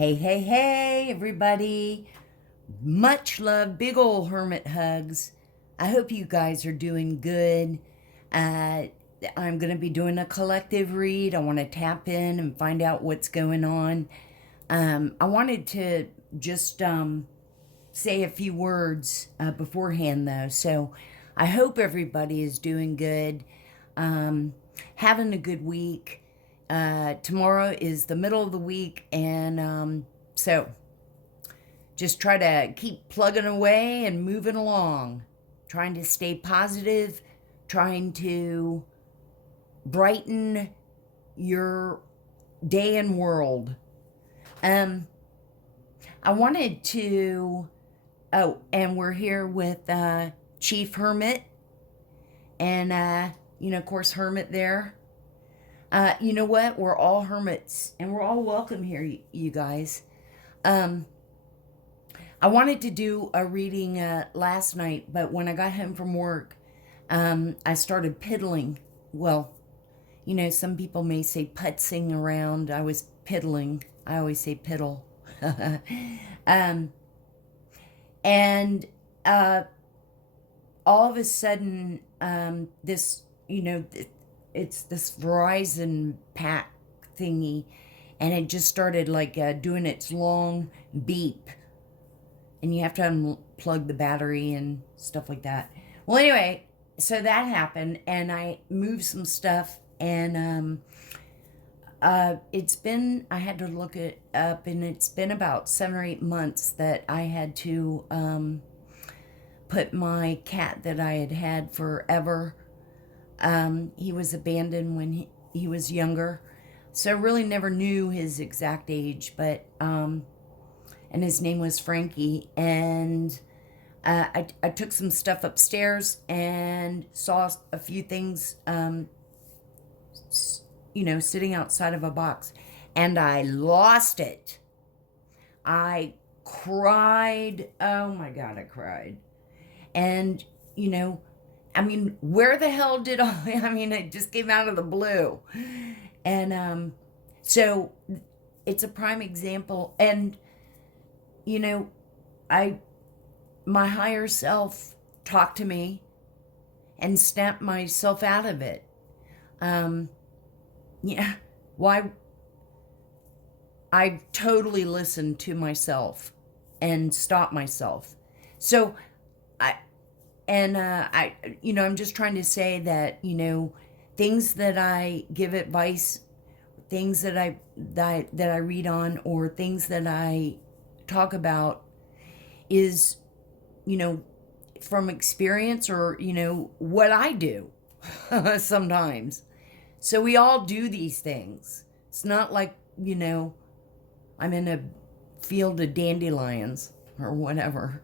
Hey, everybody. Much love, big ol' hermit hugs. I hope you guys are doing good. I'm going to be doing a collective read. I want to tap in and find out what's going on. I wanted to just say a few words beforehand, though. So I hope everybody is doing good, having a good week. Tomorrow is the middle of the week, and so just try to keep plugging away and moving along, trying to stay positive, trying to brighten your day and world. I wanted to, and we're here with Chief Hermit, and, of course, Hermit there. You know what? We're all hermits, and we're all welcome here, you guys. I wanted to do a reading last night, but when I got home from work, I started piddling. Well, some people may say putzing around. I was piddling. I always say piddle. And all of a sudden, this, it's this Verizon pack thingy, and it just started doing its long beep, and you have to unplug the battery and stuff like that. Well, anyway, so that happened, and I moved some stuff, and I had to look it up, and it's been about 7 or 8 months that I had to put my cat that I had had forever. He was abandoned when he was younger, so I really never knew his exact age, but, and his name was Frankie, and I took some stuff upstairs and saw a few things, sitting outside of a box, and I lost it. I cried. Oh my God, I cried. And, where the hell did it just came out of the blue. And so it's a prime example. And, my higher self talked to me and snapped myself out of it. Why? I totally listened to myself and stopped myself. So I'm just trying to say that, things that I give advice, things that I read on, or things that I talk about is, from experience, or, what I do sometimes. So we all do these things. It's not like, I'm in a field of dandelions or whatever.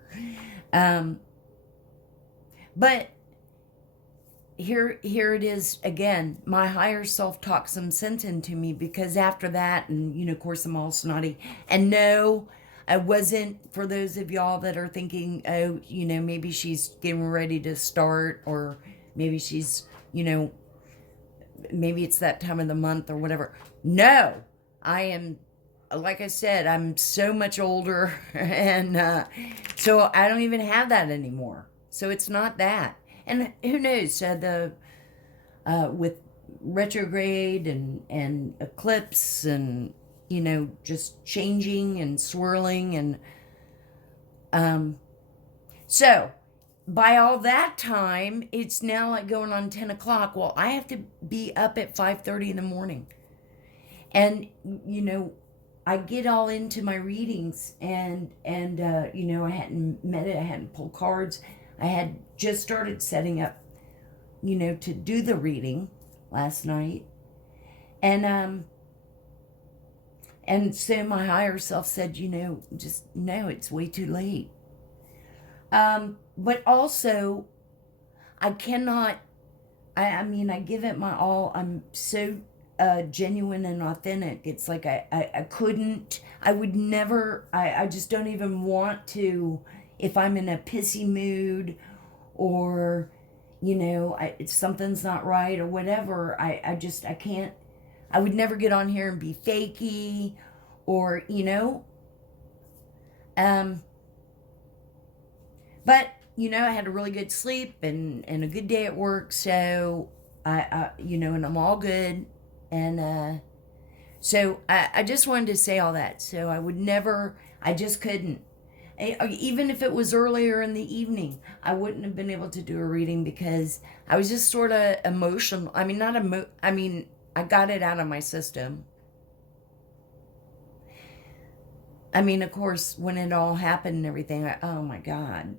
But here it is again. My higher self talked some sense into me, because after that, and of course I'm all snotty. And no, I wasn't, for those of y'all that are thinking, oh, maybe she's getting ready to start, or maybe she's, maybe it's that time of the month or whatever. No, I am, like I said, I'm so much older, and so I don't even have that anymore. So it's not that. And who knows, with retrograde and eclipse and, just changing and swirling. And so by all that time, it's now like going on 10 o'clock. Well, I have to be up at 5:30 in the morning. And, I get all into my readings, and I hadn't met it. I hadn't pulled cards. I had just started setting up, to do the reading last night. And so my higher self said, just no, it's way too late. But also, I cannot, I give it my all. I'm so genuine and authentic. It's like I would never, I just don't even want to, if I'm in a pissy mood, or, something's not right or whatever, I can't, I would never get on here and be fakey, or, but, I had a really good sleep and a good day at work. So and I'm all good. And, so I just wanted to say all that. So I just couldn't. Even if it was earlier in the evening, I wouldn't have been able to do a reading because I was just sort of emotional. I mean, I got it out of my system. I mean, of course, when it all happened and everything, oh my God,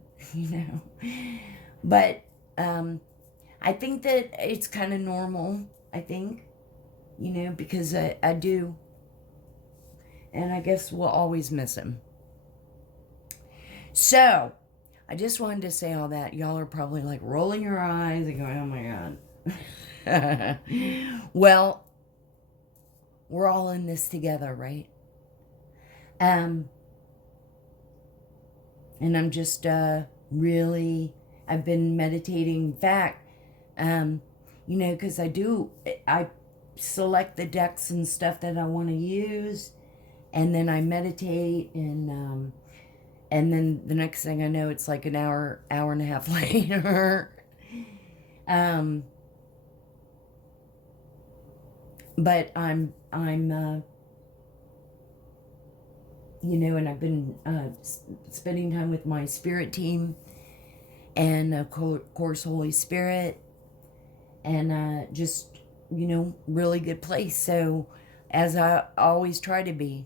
But I think that it's kind of normal, I think, because I do. And I guess we'll always miss him. So, I just wanted to say all that. Y'all are probably like rolling your eyes and going, oh my God. Well, we're all in this together, right? And I'm just really, I've been meditating. In fact, because I select the decks and stuff that I want to use, and then I meditate, and then the next thing I know, it's like an hour and a half later. But I'm and I've been spending time with my spirit team, and of course Holy Spirit, and just really good place. So as I always try to be.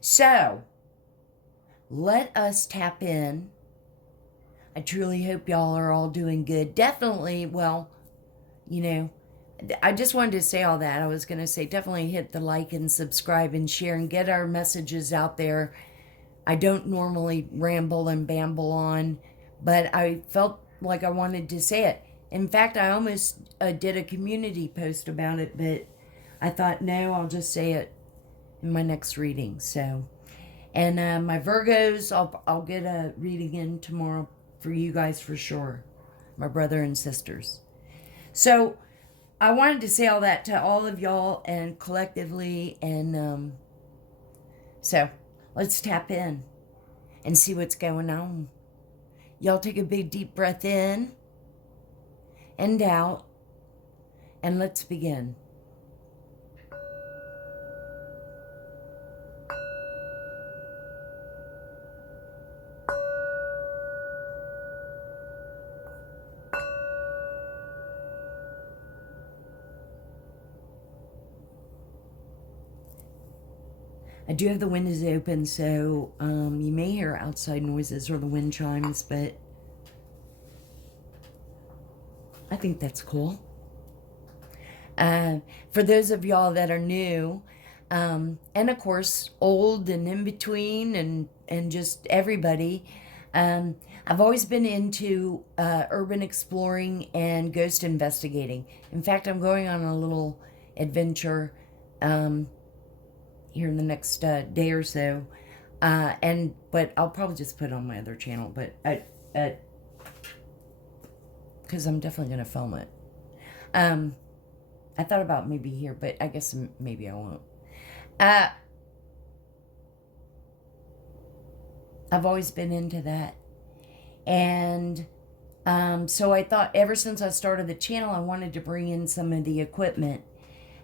So let us tap in. I truly hope y'all are all doing good. Definitely, well, I just wanted to say all that. I was going to say definitely hit the like and subscribe and share and get our messages out there. I don't normally ramble and bamble on, but I felt like I wanted to say it. In fact, I almost did a community post about it, but I thought, no, I'll just say it in my next reading. So, and my Virgos, I'll get a reading in tomorrow for you guys for sure, my brother and sisters. So I wanted to say all that to all of y'all and collectively, and so let's tap in and see what's going on. Y'all take a big deep breath in and out, and let's begin. I do have the windows open, so you may hear outside noises or the wind chimes, but I think that's cool. For those of y'all that are new, and of course old and in between, and just everybody, I've always been into urban exploring and ghost investigating. In fact, I'm going on a little adventure here in the next day or so, but I'll probably just put it on my other channel, but because I'm definitely gonna film it. I thought about maybe here, but I guess maybe I won't. I've always been into that, and so I thought ever since I started the channel, I wanted to bring in some of the equipment.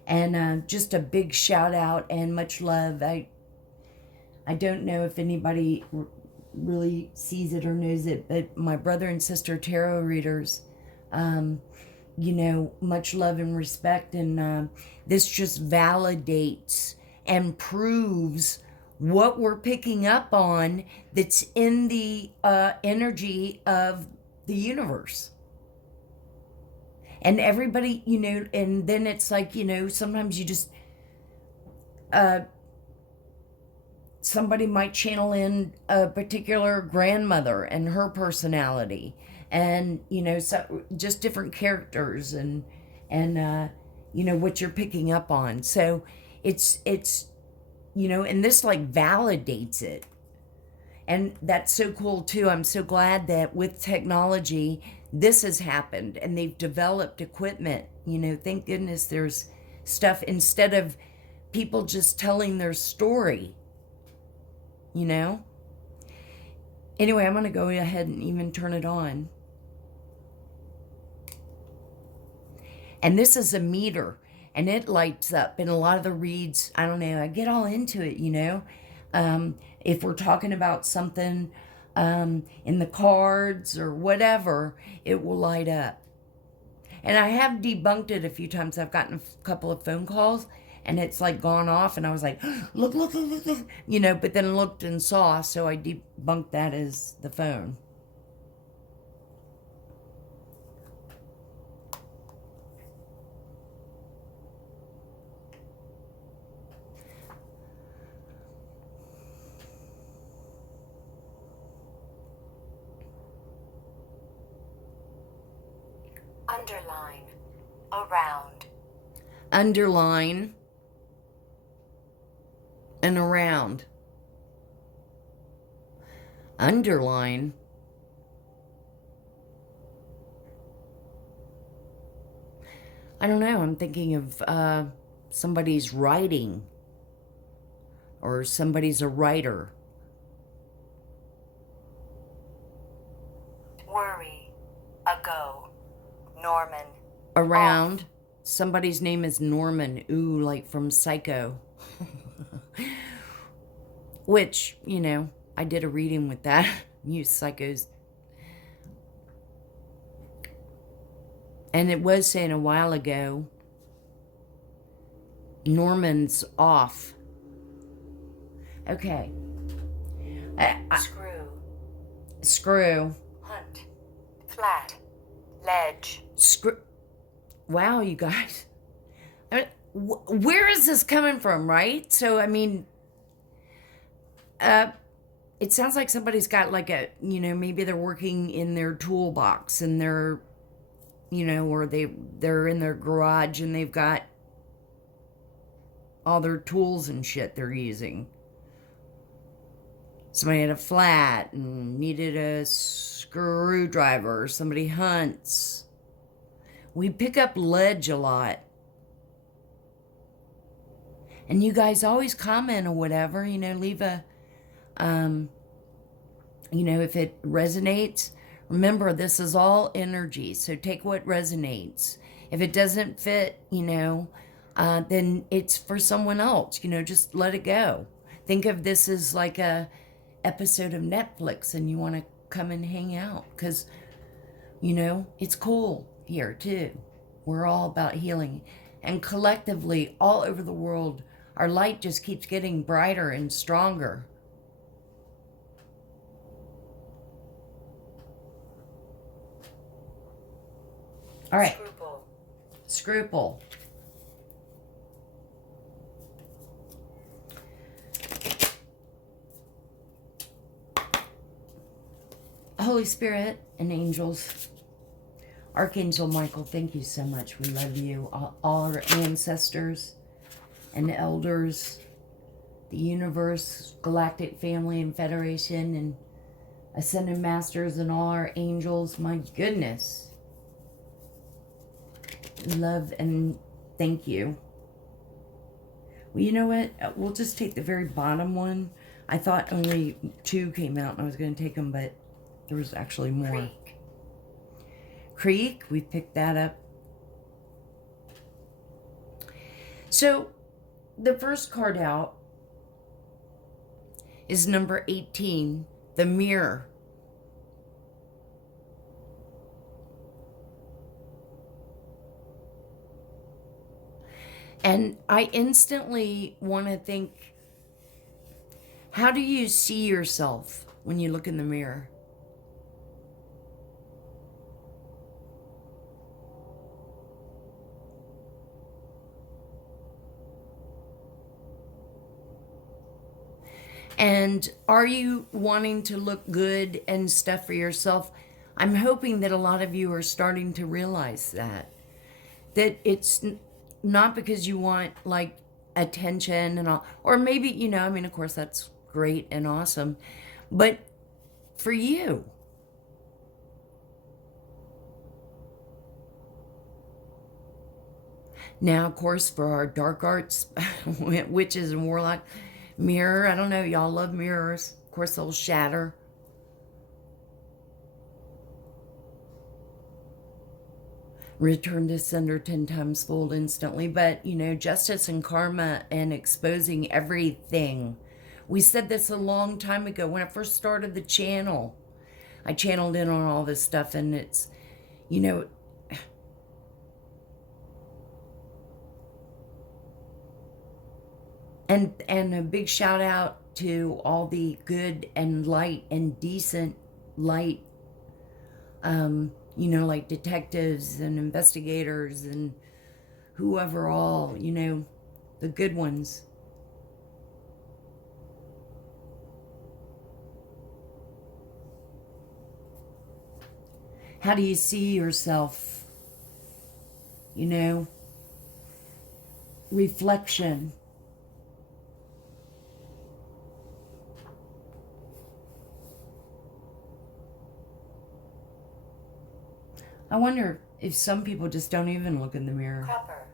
And just a big shout out and much love. I don't know if anybody really sees it or knows it, but my brother and sister tarot readers, much love and respect. And this just validates and proves what we're picking up on that's in the energy of the universe. And everybody, and then it's like, sometimes you just, somebody might channel in a particular grandmother and her personality, and, so just different characters and what you're picking up on. So it's, and this like validates it. And that's so cool too. I'm so glad that with technology, this has happened and they've developed equipment. Thank goodness there's stuff instead of people just telling their story, you know? Anyway, I'm going to go ahead and even turn it on. And this is a meter, and it lights up. And a lot of the reads, I don't know, I get all into it, you know? If we're talking about something in the cards or whatever, it will light up. And I have debunked it a few times. I've gotten a couple of phone calls, and it's like gone off, and I was like, look, you know, but then looked and saw, so I debunked that as the phone. Underline, around. Underline and around. Underline. I don't know. I'm thinking of somebody's writing, or somebody's a writer. Worry, ago. Norman. Around. Off. Somebody's name is Norman. Ooh, like from Psycho. Which, you know, I did a reading with that. Use Psychos. And it was saying a while ago, Norman's off. Okay. Screw. Screw. Hunt. Flat. Ledge. Screw. Wow, you guys. I mean, where is this coming from, right? So, I mean, it sounds like somebody's got like a, you know, maybe they're working in their toolbox and they're, you know, or they're in their garage and they've got all their tools and shit they're using. Somebody had a flat and needed a screwdriver. Somebody hunts. We pick up ledge a lot. And you guys always comment or whatever, you know, leave a, you know, if it resonates, remember this is all energy. So take what resonates. If it doesn't fit, you know, then it's for someone else, you know, just let it go. Think of this as like a episode of Netflix and you want to come and hang out because, you know, it's cool here too. We're all about healing, and collectively all over the world our light just keeps getting brighter and stronger. All right. Scruple. Holy Spirit and angels, Archangel Michael, thank you so much. We love you. All our ancestors and elders, the universe, galactic family and federation, and ascended masters and all our angels. My goodness. Love and thank you. Well, you know what? We'll just take the very bottom one. I thought only 2 came out and I was going to take them, but there was actually more. Creek, we picked that up. So, the first card out is number 18, the mirror. And I instantly want to think, how do you see yourself when you look in the mirror? And are you wanting to look good and stuff for yourself? I'm hoping that a lot of you are starting to realize that it's not because you want like attention and all, or maybe, you know, I mean, of course that's great and awesome, but for you. Now, of course, for our dark arts, witches and warlock, mirror. I don't know, y'all love mirrors. Of course, they'll shatter. Return to sender 10 times fold instantly. But, you know, justice and karma and exposing everything. We said this a long time ago when I first started the channel. I channeled in on all this stuff, and it's, you know, and a big shout out to all the good and light and decent light, you know, like detectives and investigators and whoever, all, you know, the good ones. How do you see yourself? You know, reflection. I wonder if some people just don't even look in the mirror. Copper.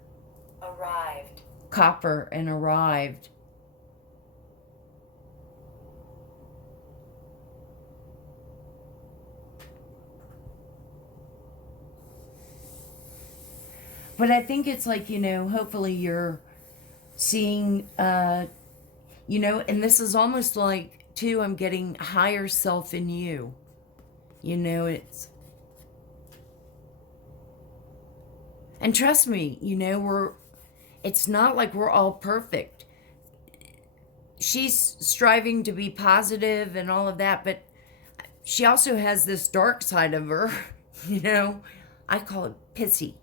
Arrived. Copper and arrived. But I think it's like, you know, hopefully you're seeing, you know, and this is almost like, too, I'm getting higher self in you. You know, it's, and trust me, you know, it's not like we're all perfect. She's striving to be positive and all of that, but she also has this dark side of her, you know. I call it pissy.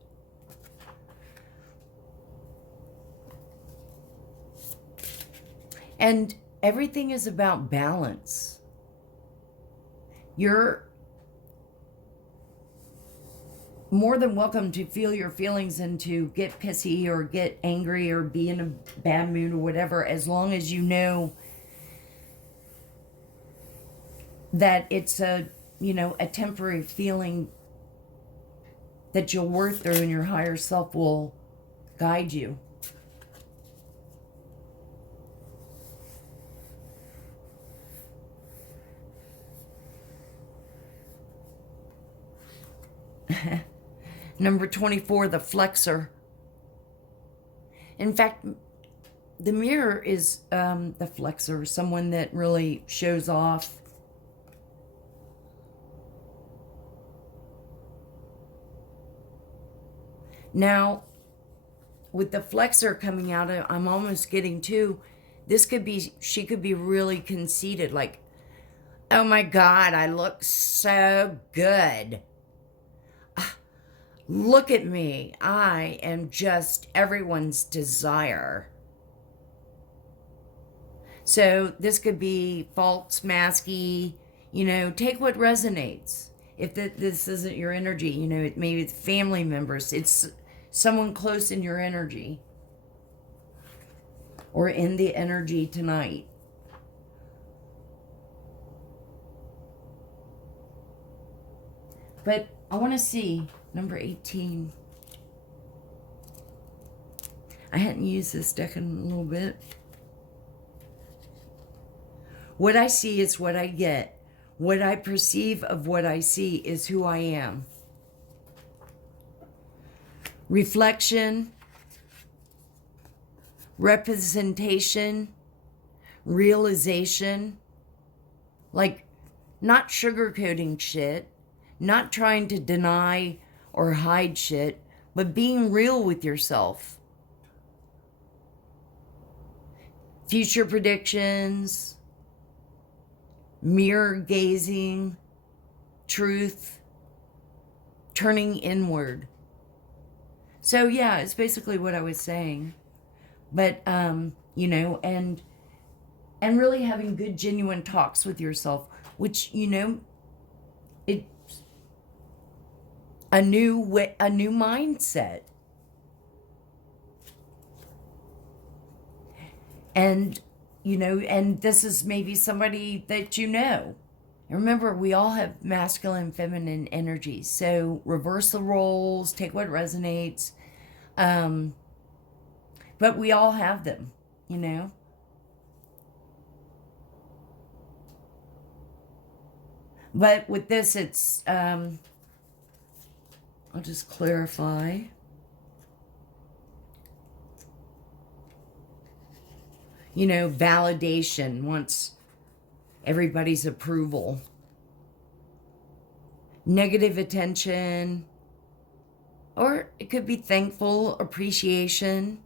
And everything is about balance. You're more than welcome to feel your feelings and to get pissy or get angry or be in a bad mood or whatever, as long as you know that it's a, you know, a temporary feeling that you'll work through and your higher self will guide you. Number 24, the flexor. In fact, the mirror is the flexor, someone that really shows off. Now, with the flexor coming out, I'm almost getting to, this could be, she could be really conceited, like, oh my God, I look so good. Look at me. I am just everyone's desire. So this could be false, masky, you know, take what resonates. If this isn't your energy, you know, maybe it's family members, it's someone close in your energy or in the energy tonight. But I want to see number 18. I hadn't used this deck in a little bit. What I see is what I get. What I perceive of what I see is who I am. Reflection, representation, realization, like not sugarcoating shit, not trying to deny or hide shit, but being real with yourself. Future predictions, mirror gazing, truth, turning inward. So yeah, it's basically what I was saying. But you know, and really having good genuine talks with yourself, which, you know, it's a new mindset. And, you know, and this is maybe somebody that you know. And remember, we all have masculine and feminine energies. So reverse the roles, take what resonates. But we all have them, you know? But with this, it's, I'll just clarify. You know, validation wants everybody's approval. Negative attention, or it could be thankful, appreciation.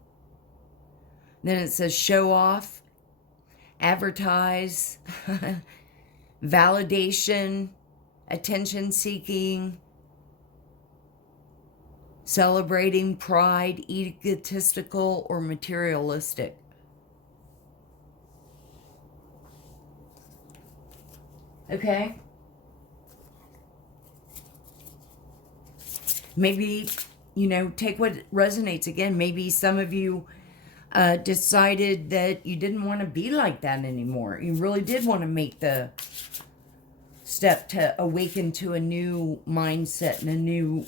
Then it says show off, advertise, validation, attention seeking, celebrating, pride, egotistical, or materialistic. Okay? Maybe, you know, take what resonates. Again, maybe some of you decided that you didn't want to be like that anymore. You really did want to make the step to awaken to a new mindset and a new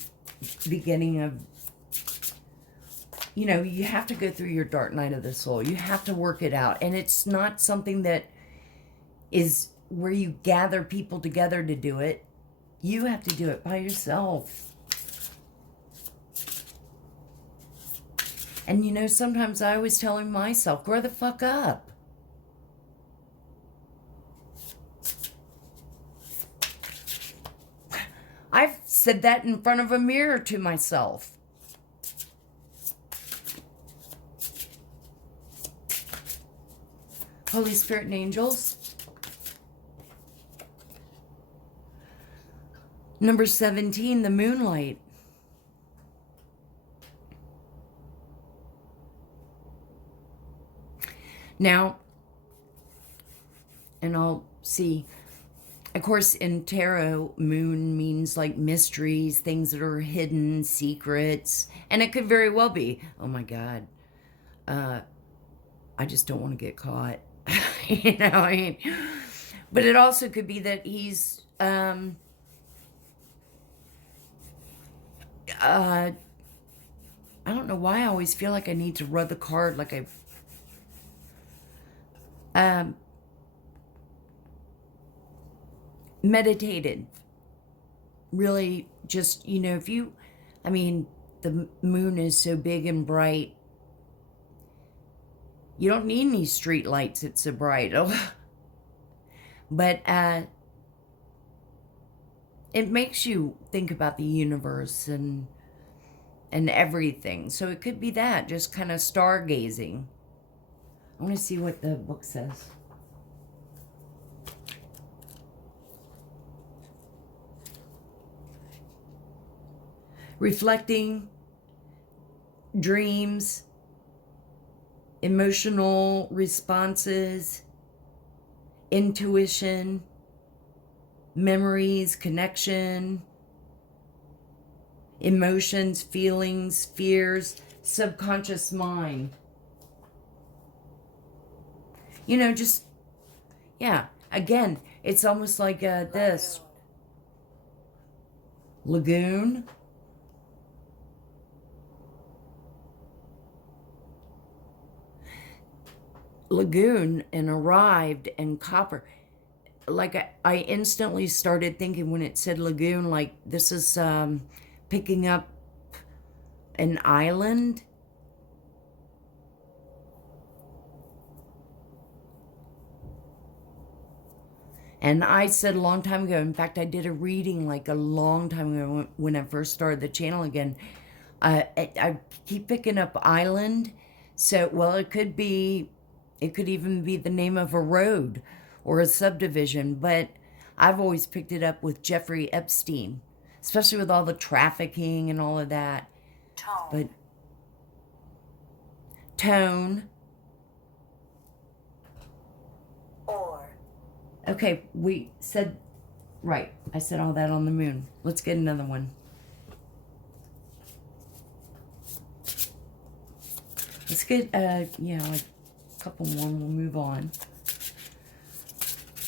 beginning of, you know, you have to go through your dark night of the soul. You have to work it out. And it's not something that is where you gather people together to do it. You have to do it by yourself. And you know, sometimes I was telling myself, grow the fuck up. I've said that in front of a mirror to myself. Holy Spirit and angels. Number 17, the moonlight. Now, and I'll see, of course, in tarot, moon means like mysteries, things that are hidden, secrets, and it could very well be, oh my God, I just don't want to get caught, you know, I mean, but it also could be that he's, I don't know why I always feel like I need to rub the card like I meditated. Really just, you know, if you, I mean, the moon is so big and bright. You don't need any street lights. It's so bright. But it makes you think about the universe and everything. So it could be that, just kind of stargazing. I want to see what the book says. Reflecting, dreams, emotional responses, intuition, memories, connection, emotions, feelings, fears, subconscious mind. You know, just, yeah, again, it's almost like this. Lagoon. Lagoon and arrived and copper. Like I instantly started thinking when it said lagoon, like this is picking up an island. And I said a long time ago, in fact, I did a reading like a long time ago when I first started the channel again. I keep picking up island. So, well, it could even be the name of a road or a subdivision, but I've always picked it up with Jeffrey Epstein, especially with all the trafficking and all of that. Tone. But tone. Or. Okay, we said, right, I said all that on the moon. Let's get another one. Let's get, like a couple more and we'll move on.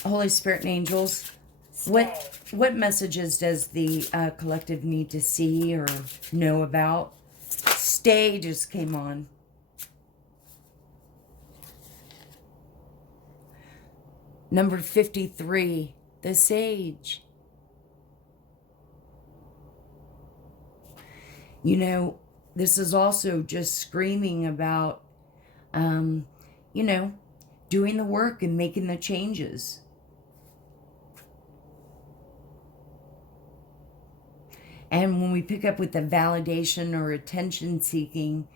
Holy Spirit and angels, what messages does the collective need to see or know about? Stay just came on. Number 53, the Sage. You know, this is also just screaming about, you know, doing the work and making the changes. And when we pick up with the validation or attention seeking,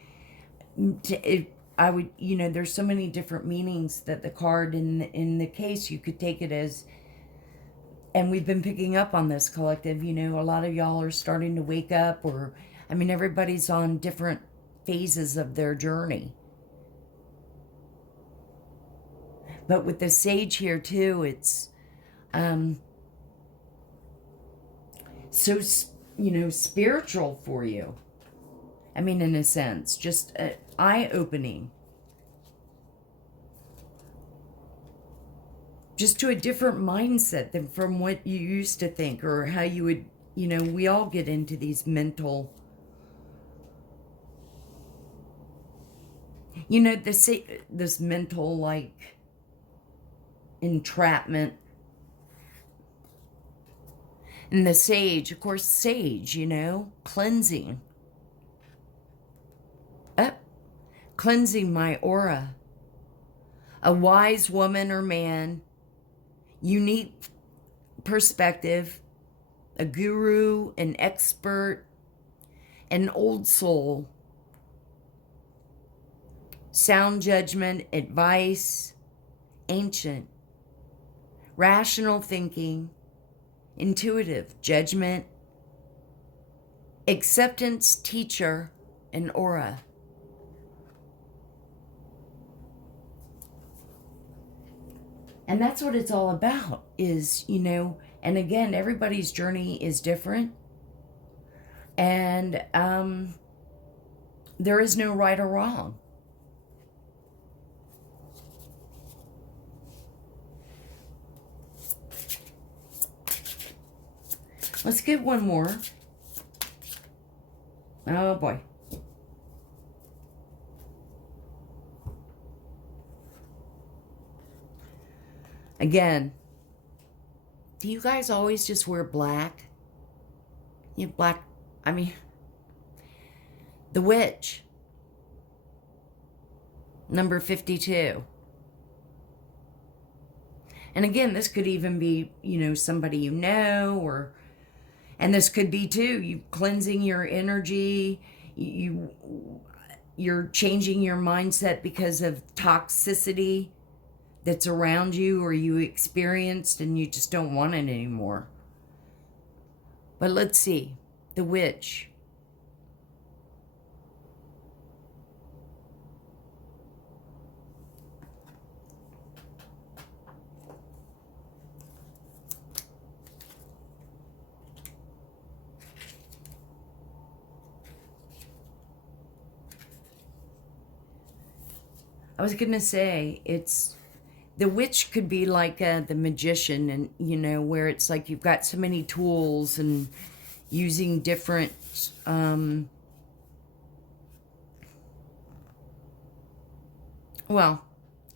I would, you know, there's so many different meanings that the card in the case, you could take it as, and we've been picking up on this collective, you know, a lot of y'all are starting to wake up, or, I mean, everybody's on different phases of their journey. But with the Sage here too, it's so, you know, spiritual for you. I mean, in a sense, just eye-opening. Just to a different mindset than from what you used to think, or how you would, you know, we all get into these mental, you know, this mental, like, entrapment. And the Sage, of course, Sage, you know, cleansing. Cleansing my aura. A wise woman or man, unique perspective, a guru, an expert, an old soul, sound judgment, advice, ancient, rational thinking, intuitive, judgment, acceptance, teacher, and aura. And that's what it's all about is, you know, and again, everybody's journey is different. And there is no right or wrong. Let's get one more. Oh boy. Again, do you guys always just wear black? You have black, I mean, the Witch. Number 52. And again, this could even be, you know, somebody you know, or, and this could be too, you cleansing your energy, you're changing your mindset because of toxicity that's around you or you experienced and you just don't want it anymore. But let's see, the Witch. I was going to say, it's, the Witch could be like the magician, and, you know, where it's like you've got so many tools and using different, well,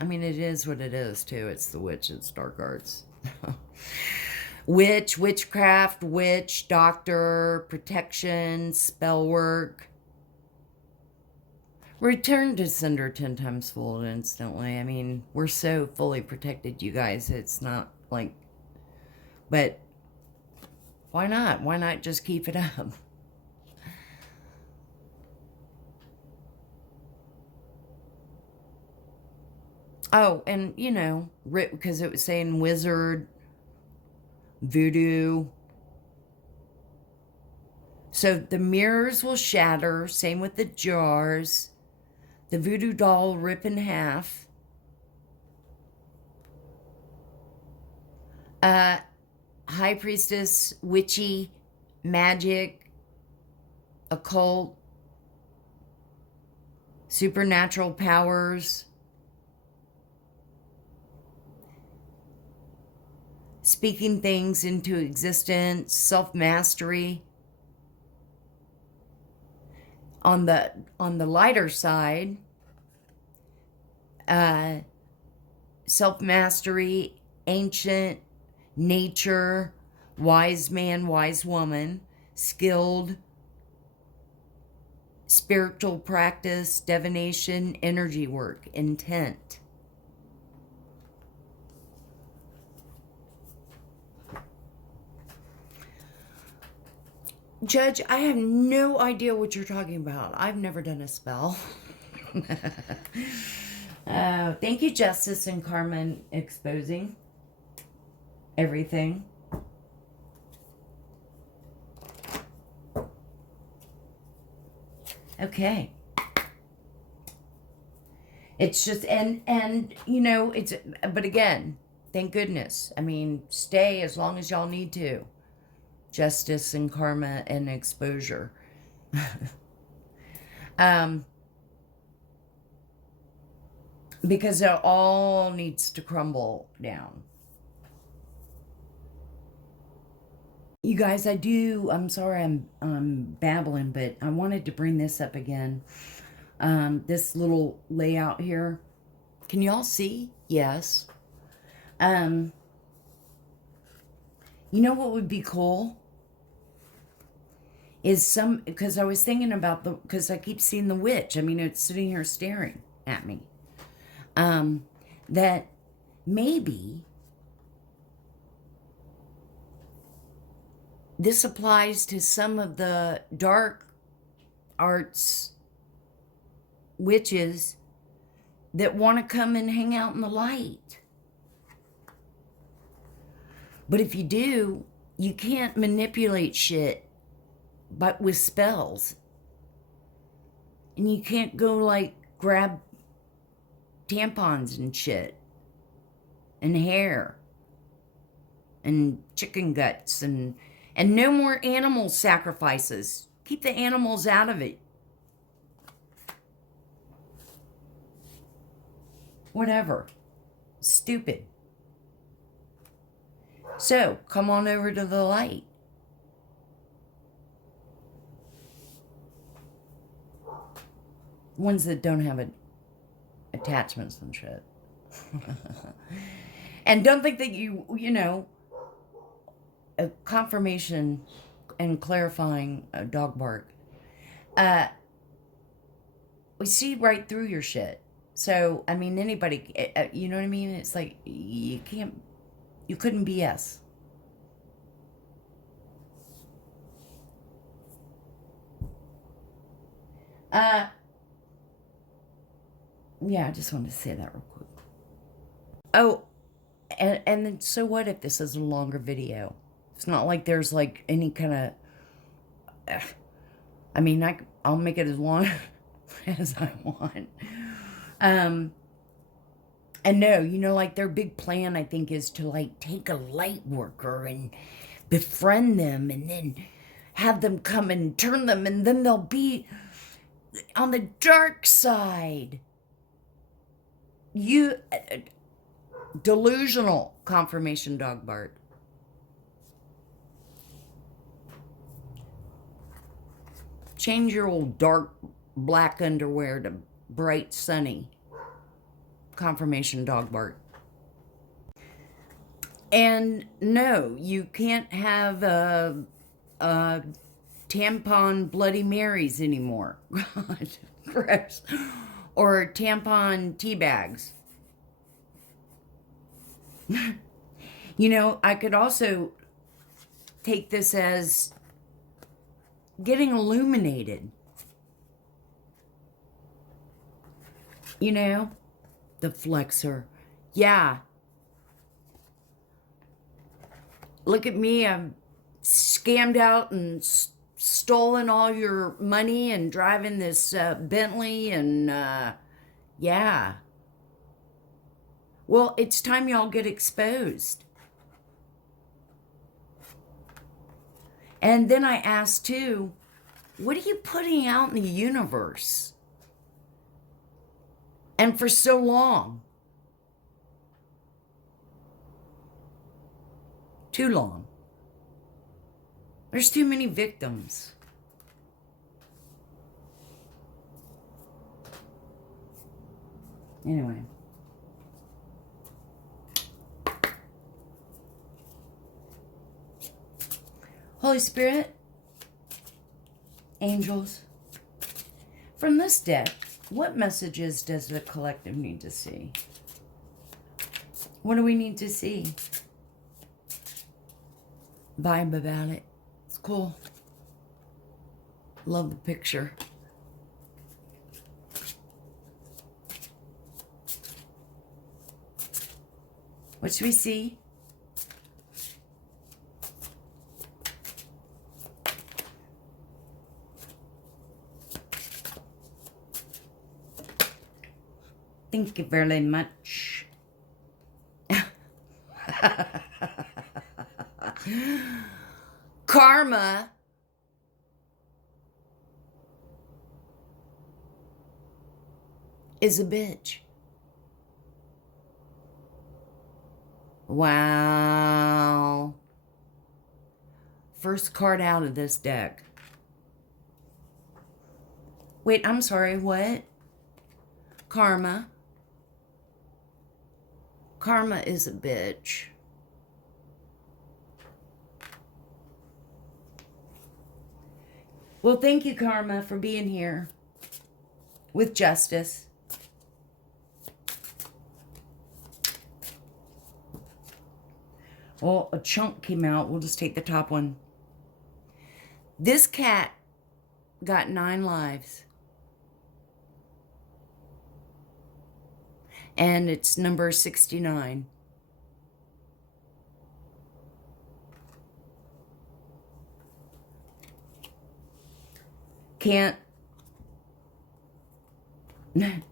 I mean, it is what it is, too. It's the Witch, it's dark arts. Witch, witchcraft, witch, doctor, protection, spell work. Return to sender 10 times fold instantly. I mean, we're so fully protected, you guys. It's not like, but why not? Why not just keep it up? Oh, and, you know, because it was saying wizard, voodoo. So the mirrors will shatter. Same with the jars. The voodoo doll rip in half. High priestess, witchy, magic, occult, supernatural powers, speaking things into existence, self-mastery. On the lighter side, self-mastery, ancient, nature, wise man, wise woman, skilled, spiritual practice, divination, energy work, intent. Judge, I have no idea what you're talking about. I've never done a spell. Thank you, Justice and Karma, exposing everything. Okay. It's just, and you know, it's, but again, thank goodness. I mean, stay as long as y'all need to. Justice and Karma and exposure. Because it all needs to crumble down. You guys, I'm sorry I'm babbling, but I wanted to bring this up again. This little layout here. Can y'all see? Yes. You know what would be cool? Is because I was thinking about because I keep seeing the witch. I mean, it's sitting here staring at me. That maybe this applies to some of the dark arts witches that want to come and hang out in the light. But if you do, you can't manipulate shit but with spells. And you can't go like grab tampons and shit and hair and chicken guts and no more animal sacrifices. Keep the animals out of it. Whatever. Stupid. So, come on over to the light. Ones that don't have attachments and shit. And don't think that you know, a confirmation and clarifying dog bark. We see right through your shit. So, I mean, anybody, you know what I mean? It's like, you couldn't BS. Yeah, I just wanted to say that real quick. Oh, and then so what if this is a longer video? It's not like there's like any kind of, I mean, I'll make it as long as I want. And no, you know, like their big plan, I think, is to like take a light worker and befriend them and then have them come and turn them, and then they'll be on the dark side. Delusional confirmation dog bark. Change your old dark black underwear to bright sunny confirmation dog bark. And no, you can't have tampon Bloody Marys anymore. God, gross. Or tampon tea bags. You know, I could also take this as getting illuminated. You know, the flexor. Yeah. Look at me, I'm scammed out and stolen all your money and driving this Bentley and yeah. Well, it's time y'all get exposed. And then I asked too, what are you putting out in the universe? And for so long. Too long. There's too many victims. Anyway. Holy Spirit, angels, from this deck, what messages does the collective need to see? What do we need to see? Vibe about it. It's cool. Love the picture. What should we see? Thank you very much. Karma is a bitch. Wow. First card out of this deck. Wait, I'm sorry, what? Karma. Karma is a bitch. Well, thank you, Karma, for being here with justice. Well, a chunk came out. We'll just take the top one. This cat got 9 lives. And it's number 69. Can't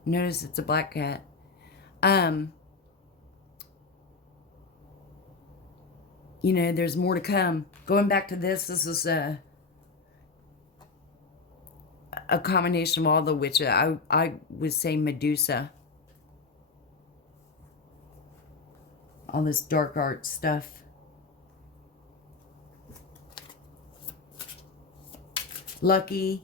notice it's a black cat. You know, there's more to come. Going back to this is a combination of all the witches. I would say Medusa. All this dark art stuff. Lucky.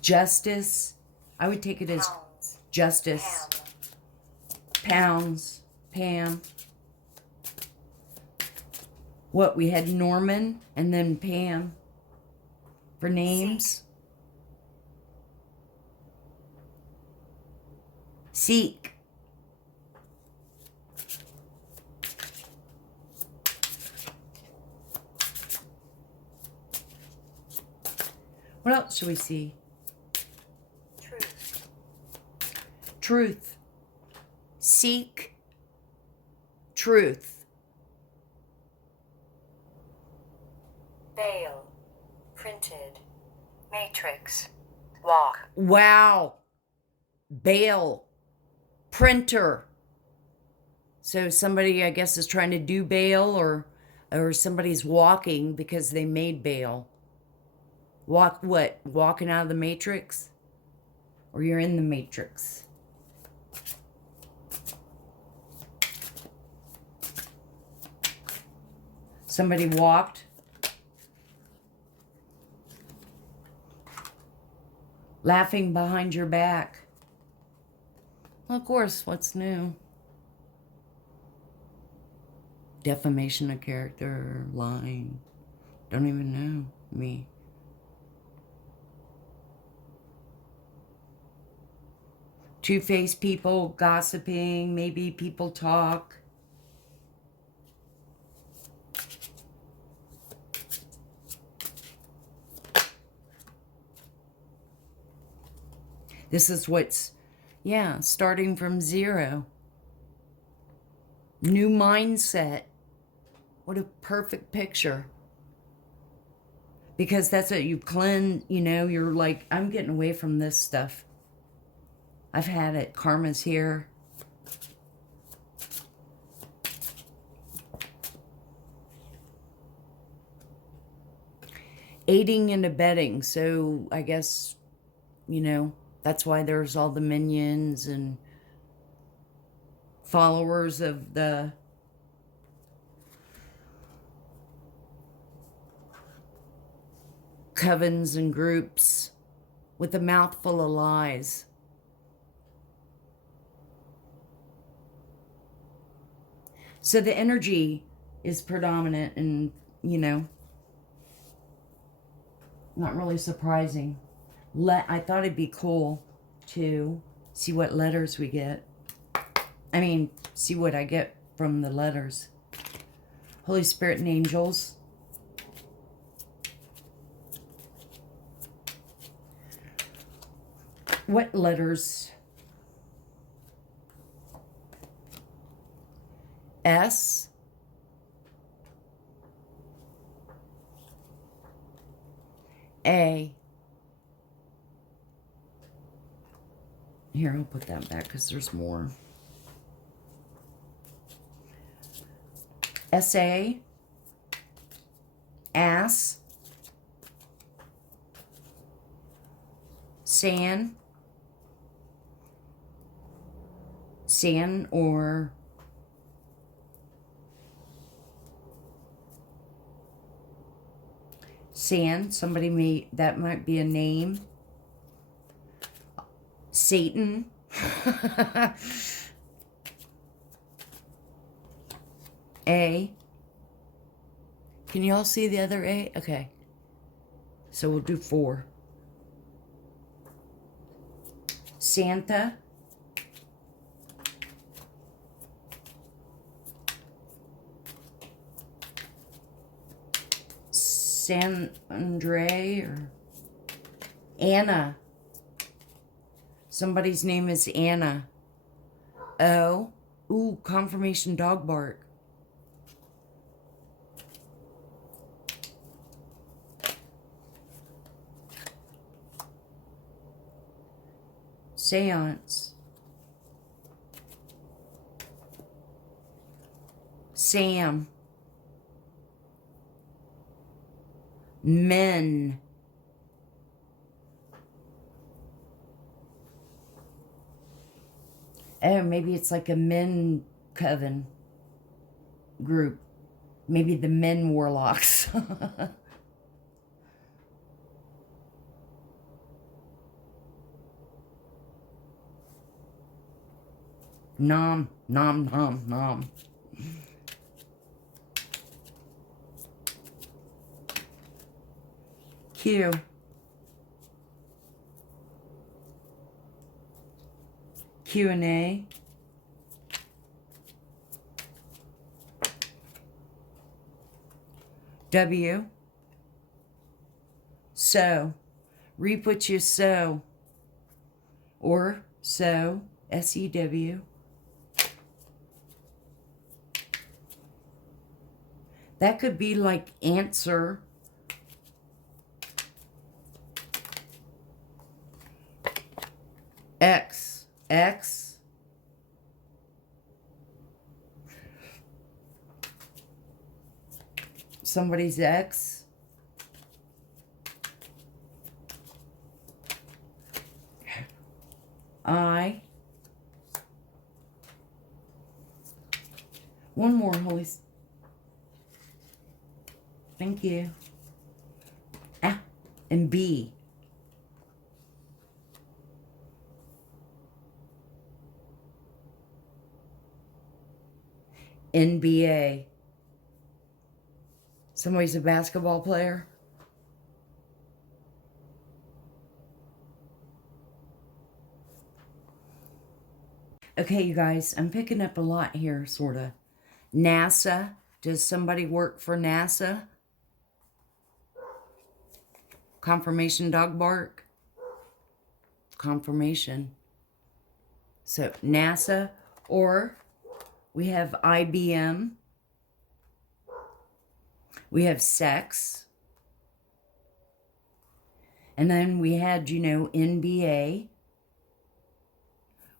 Justice. I would take it as Pounds. justice. Pam. Pounds. Pam. What, we had Norman and then Pam for names. Seek. What else should we see? Truth. Truth. Seek truth. Veil. Printed. Matrix. Walk. Wow. Bail. Printer. So somebody, I guess, is trying to do bail, or somebody's walking because they made bail. Walk what? Walking out of the matrix? Or you're in the matrix? Somebody walked. Laughing behind your back. Well, of course, what's new? Defamation of character, lying. Don't even know me. Two-faced people, gossiping, maybe people talk. This is what's, yeah, starting from zero. New mindset. What a perfect picture. Because that's what you cleanse, you know, you're like, I'm getting away from this stuff. I've had it. Karma's here. Aiding and abetting. So I guess, you know, that's why there's all the minions and followers of the covens and groups with a mouthful of lies. So the energy is predominant and, you know, not really surprising. I thought it'd be cool to see what letters we get. I mean, see what I get from the letters. Holy Spirit and angels. What letters? S. A. Here, I'll put that back because there's more. S-A. Ass. San. San or San. Somebody may, that might be a name. Satan. A. Can you all see the other A? Okay. So we'll do 4. Santa. San Andre or Anna. Somebody's name is Anna. O. Ooh, confirmation dog bark. Seance. Sam. Men. Oh, maybe it's like a men coven group. Maybe the men warlocks. Nom, nom, nom, nom. Q. Q&A. W. Sow. Reap what you sow. Or sow. S-E-W. That could be like answer. X. X. Somebody's ex. I. One more, Holy. Thank you. Ah, and B. NBA. Somebody's a basketball player. Okay, you guys, I'm picking up a lot here, sort of. NASA. Does somebody work for NASA? Confirmation dog bark. Confirmation. So, NASA, or we have IBM. We have sex. And then we had, you know, NBA.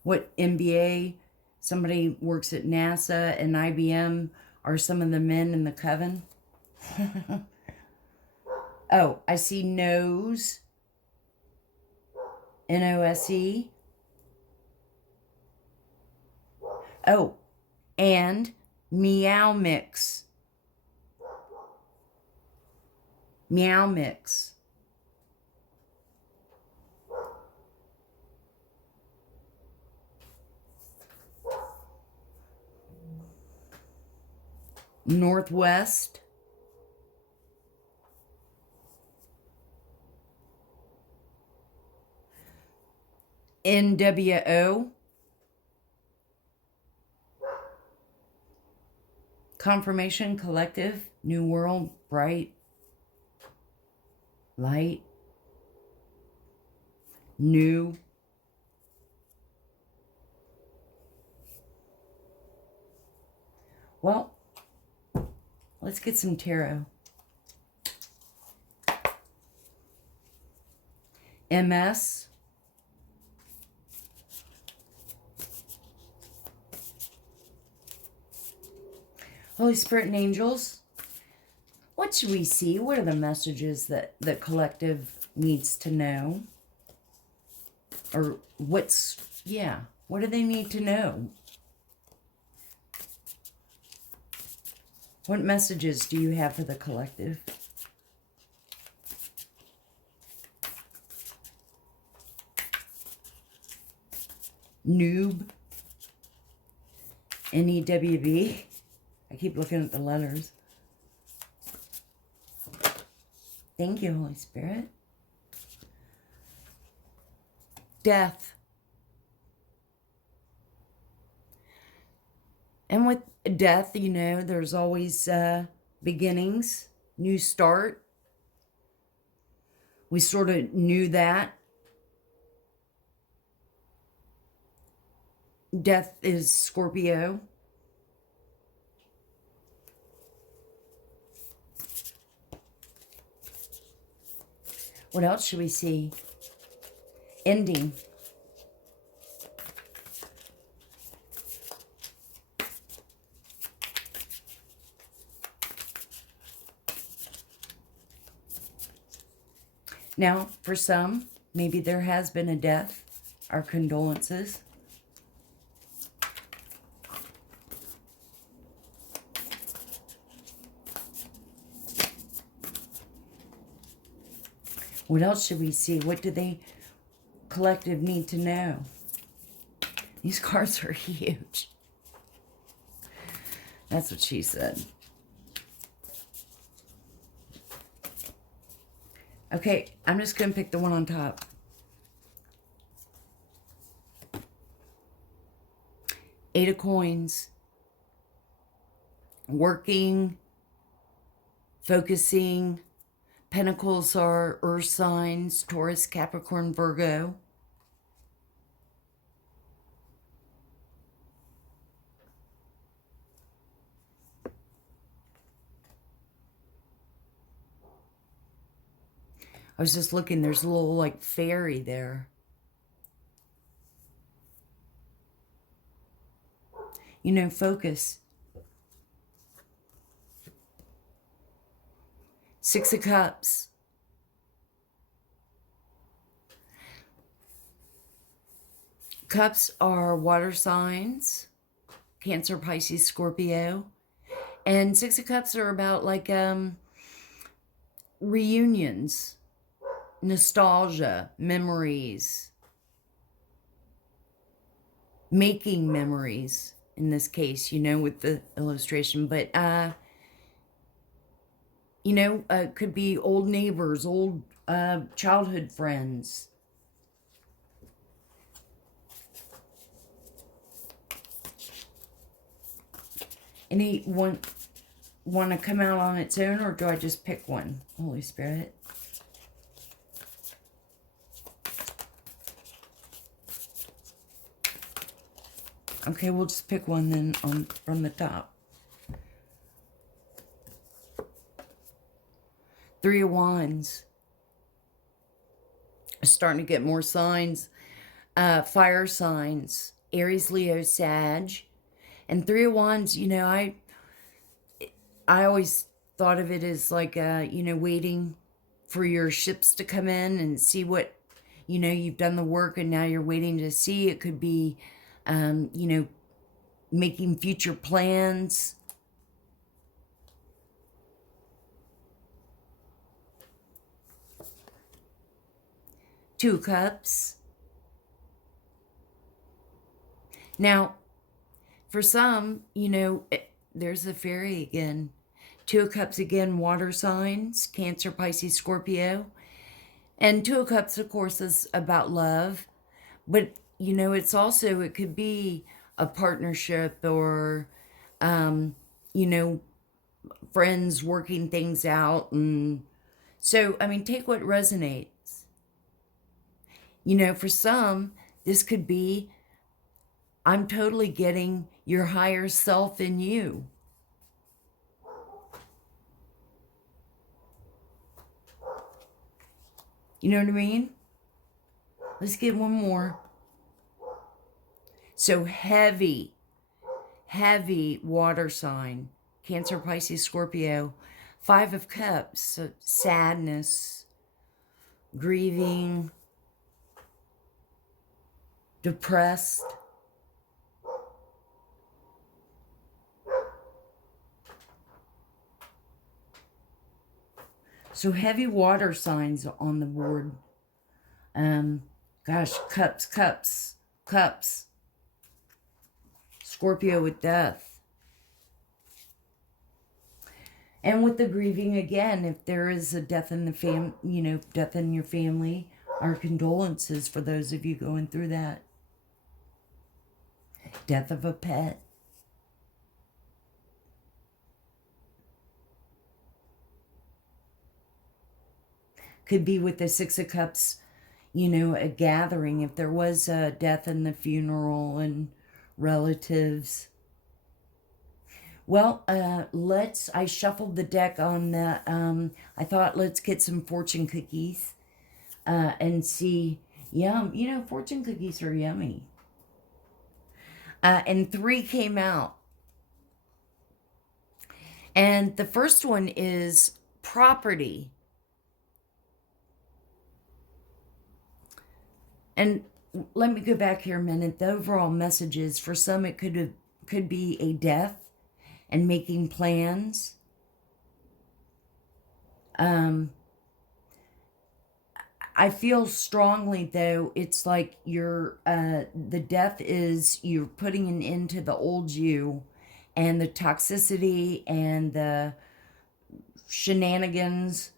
What NBA? Somebody works at NASA and IBM are some of the men in the coven. Oh, I see nose. N-O-S-E. Oh, and meow mix. Meow mix. Northwest, NWO, Confirmation Collective, New World, Bright, Light, New. Well, let's get some tarot. MS, Holy Spirit and angels. What should we see? What are the messages that the collective needs to know? Or what do they need to know? What messages do you have for the collective? Noob. NEWB. I keep looking at the letters. Thank you, Holy Spirit. Death. And with death, you know, there's always beginnings, new start. We sort of knew that. Death is Scorpio. What else should we see? Ending. Now, for some, maybe there has been a death. Our condolences. What else should we see? What do they collective need to know? These cards are huge. That's what she said. Okay, I'm just going to pick the one on top. Eight of Coins. Working. Focusing. Pentacles are earth signs, Taurus, Capricorn, Virgo. I was just looking, there's a little like fairy there. You know, focus. Six of Cups. Cups are water signs. Cancer, Pisces, Scorpio. And Six of Cups are about like reunions, nostalgia, memories. Making memories in this case, you know, with the illustration. But you know, could be old neighbors, old childhood friends. Anyone want to come out on its own, or do I just pick one? Holy Spirit. Okay, we'll just pick one then from the top. Three of Wands. Starting to get more signs. Fire signs. Aries, Leo, Sag. And Three of Wands, you know, I always thought of it as like, you know, waiting for your ships to come in and see what, you know, you've done the work and now you're waiting to see. It could be, you know, making future plans. Two of Cups. Now, for some, you know, there's the fairy again. Two of Cups again, water signs, Cancer, Pisces, Scorpio. And Two of Cups, of course, is about love. But, you know, it's also, it could be a partnership or, you know, friends working things out. And so, I mean, take what resonates. You know, for some, this could be, I'm totally getting your higher self in you. You know what I mean? Let's get one more. So heavy water sign. Cancer, Pisces, Scorpio. Five of Cups. So sadness, grieving, depressed. So heavy water signs on the board. Gosh, cups. Scorpio with death. And with the grieving again, if there is a death in the death in your family, our condolences for those of you going through that. Death of a pet. Could be with the Six of Cups, you know, a gathering. If there was a death in the funeral and relatives. Well, I shuffled the deck on the, I thought let's get some fortune cookies and see. Yum, you know, fortune cookies are yummy. And 3 came out. And the first one is property. And let me go back here a minute. The overall messages, for some it could be a death and making plans. I feel strongly though, it's like the death is you're putting an end to the old you and the toxicity and the shenanigans,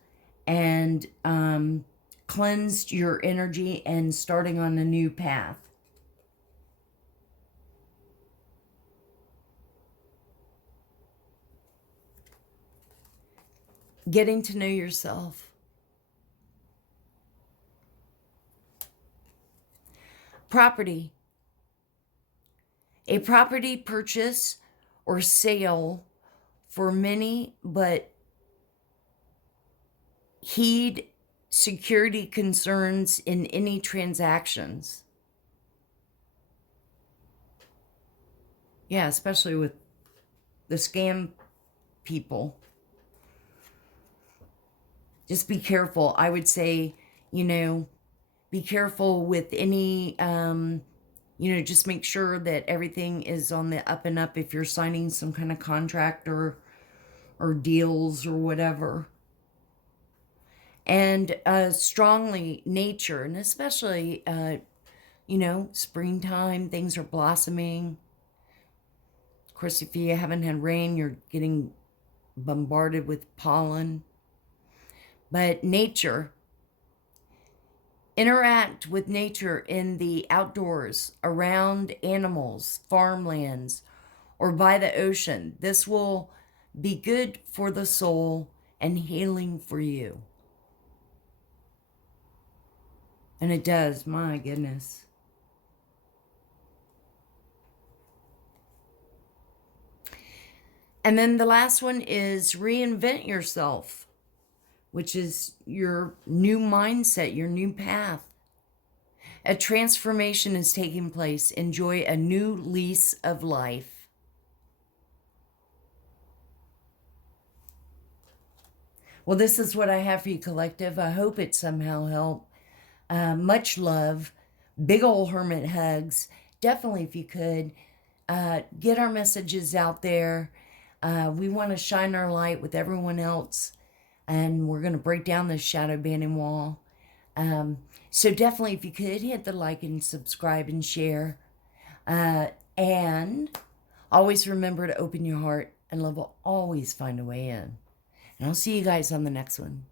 and cleansed your energy and starting on a new path. Getting to know yourself. Property. A property purchase or sale for many, but heed security concerns in any transactions. Yeah, especially with the scam people. Just be careful. I would say, you know, be careful with any, you know, just make sure that everything is on the up and up if you're signing some kind of contract or deals or whatever. And strongly nature, and especially, you know, springtime, things are blossoming. Of course, if you haven't had rain, you're getting bombarded with pollen. But nature, interact with nature in the outdoors, around animals, farmlands, or by the ocean. This will be good for the soul and healing for you. And it does, my goodness. And then the last one is reinvent yourself, which is your new mindset, your new path. A transformation is taking place. Enjoy a new lease of life. Well, this is what I have for you, collective. I hope it somehow helped. Much love. Big old hermit hugs. Definitely, if you could, get our messages out there. We want to shine our light with everyone else. And we're going to break down this shadow banning wall. So definitely, if you could, hit the like and subscribe and share. And always remember to open your heart and love will always find a way in. And I'll see you guys on the next one.